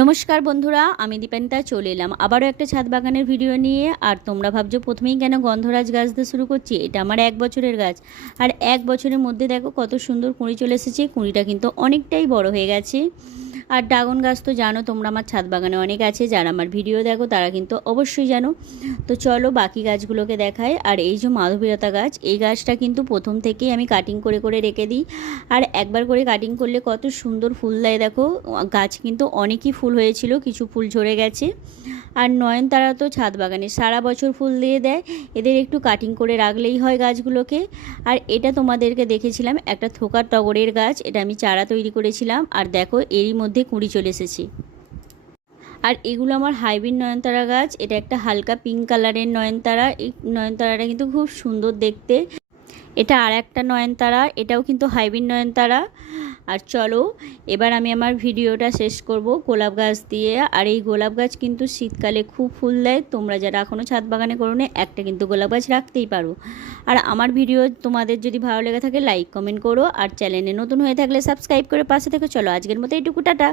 নমস্কার বন্ধুরা, আমি দীপান্বিতা চলে এলাম আবারও একটা ছাদ বাগানের ভিডিও নিয়ে। আর তোমরা ভাবছো প্রথমেই কেন গন্ধরাজ গাছ দিয়ে শুরু করছি। এটা আমার 1 বছরের গাছ, আর 1 বছরের মধ্যে দেখো কত সুন্দর কুঁড়ি চলে এসেছে। কুঁড়িটা কিন্তু অনেকটাই বড় হয়ে গেছে। আর ড্রাগন গাছ তো জানো তোমরা, আমার ছাদ বাগানে অনেক আছে, যারা আমার ভিডিও দেখো তারা কিন্তু অবশ্যই জানো। তো চলো বাকি গাছগুলোকে দেখায়। আর এই যে মাধবীলতা গাছ, এই গাছটা কিন্তু প্রথম থেকেই আমি কাটিং করে করে রেখে দিই। আর একবার করে কাটিং করলে কত সুন্দর ফুল দেয় দেখো। গাছ কিন্তু অনেকই ফুল হয়েছিল, কিছু ফুল ঝরে গেছে। আর নয়নতারা তো ছাদ বাগানে সারা বছর ফুল দিয়ে দেয়, এদের একটু কাটিং করে রাখলেই হয় গাছগুলোকে। আর এটা তোমাদেরকে দেখেছিলাম একটা থোকার টগরের গাছ, এটা আমি চারা তৈরি করেছিলাম। আর দেখো এরই মধ্যে কুঁড়ি চলে এসেছে। আর এগুলো আমার হাইব্রিড নয়নতারা গাছ, এটা একটা হালকা পিঙ্ক কালারের নয়নতারা। এই নয়নতারাটা কিন্তু খুব সুন্দর দেখতে। এটা আর একটা নয়নতারা, এটাও কিন্তু হাইব্রিড নয়নতারা। আর চলো এবার আমি আমার ভিডিওটা শেষ করব গোলাপ গাছ দিয়ে। আর এই গোলাপ গাছ কিন্তু শীতকালে খুব ফুল দেয়। তোমরা যারা এখনও ছাদ বাগানে করো না, একটা কিন্তু গোলাপ গাছ রাখতেই পারো। আর আমার ভিডিও তোমাদের যদি ভালো লেগে থাকে লাইক কমেন্ট করো, আর চ্যানেলে নতুন হয়ে থাকলে সাবস্ক্রাইব করে পাশে থেকে। চলো আজকের মতো এইটুকু, টাটা।